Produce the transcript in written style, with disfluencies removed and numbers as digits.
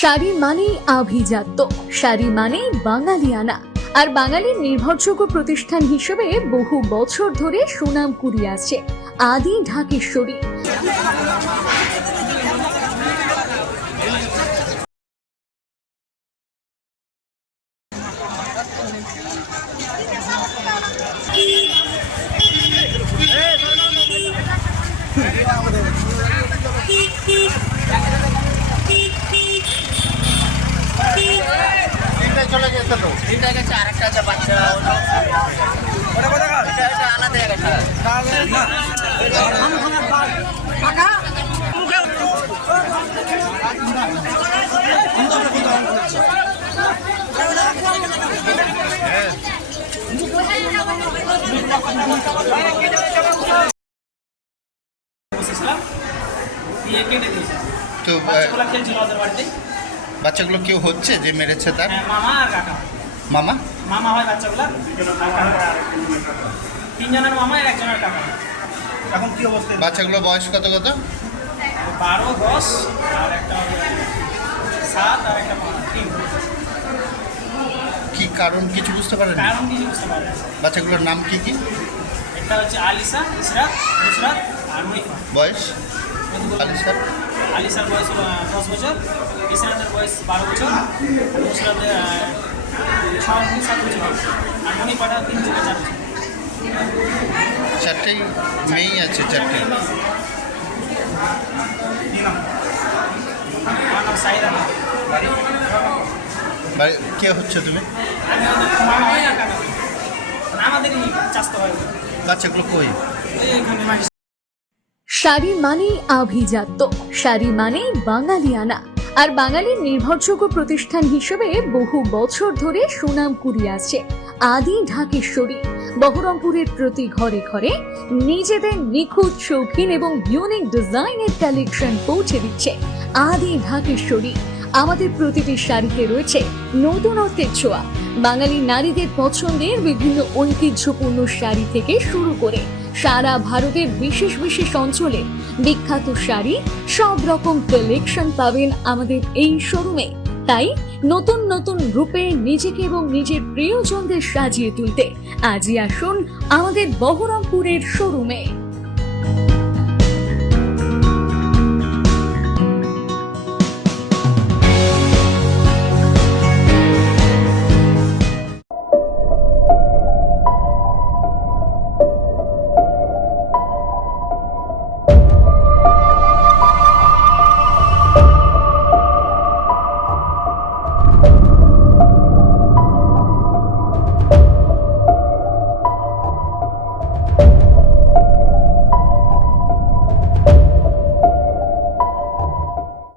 শাড়ি মানেই আভিজাত্য, শাড়ি মানেই বাঙালিয়ানা। আর বাঙালির নির্ভরযোগ্য প্রতিষ্ঠান হিসেবে বহু বছর ধরে সুনাম কুড়িয়ে আসছে আদি ঢাকেশ্বরী। চলে গেছে তো তিনটা গেছে, আরেকটা আছে বাচ্চা আলাদা গেছে। তো বাচ্চাগুলো কেউ হচ্ছে যে মেরেছে তার? মামা আর কাকা। মামা মামা হয় বাচ্চাগুলা, তিনজনের মামা আর একজনের কাকা। এখন কি অবস্থা? বাচ্চাগুলো বয়স কত কত? 12, 10 আর একটা 7 আর একটা 3। কি কারণ কিছু বুঝতে পারেন? কারণ কিছু বুঝতে পারে না। বাচ্চাগুলোর নাম কি কি? একটা হচ্ছে আলিসা, ইসরাত, নুসরাত আর মুনিফা। বয়স? আলিসার আলিসার বয়স হলো 10 বছর, ইসরাতের বয়স 12 বছর, আর নুসরাতের 6-7 বছর, আর মুনিফাটা 3 থেকে 4 বছর। চারটেই মেয়েই আছে, চারটেই। আমার নাম সাইদা। কে হচ্ছে তুমি? আমি ওদের মামা হয় আর কাকা হয়। আমাদেরই চাস্ত হয়। বাচ্চাগুলো কই? এইখানে মাঝে শাড়ি মানেই আভিজাত্য, শাড়ি মানেই বাঙালিয়ানা। আর বাঙালির নির্ভরযোগ্য প্রতিষ্ঠান হিসেবে বহু বছর ধরে সুনাম কুড়িয়ে আসছে আদি ঢাকেশ্বরী। বহরমপুরের প্রতি ঘরে ঘরে নিজেদের নিখুঁত, শৌখিন এবং ইউনিক ডিজাইনের কালেকশন পৌঁছে দিচ্ছে আদি ঢাকেশ্বরী। আমাদের প্রতিটি শাড়িতে রয়েছে নতুনত্বের ছোঁয়া। বাঙালি নারীদের পছন্দের বিভিন্ন ঐতিহ্যপূর্ণ শাড়ি থেকে শুরু করে সারা ভারতের বিশেষ বিশেষ অঞ্চলে বিখ্যাত শাড়ি, সব রকম কালেকশন পাবেন আমাদের এই শোরুমে। তাই নতুন নতুন রূপে নিজেকে এবং নিজের প্রিয়জনদের সাজিয়ে তুলতে আজই আসুন আমাদের বহরমপুরের শোরুমে।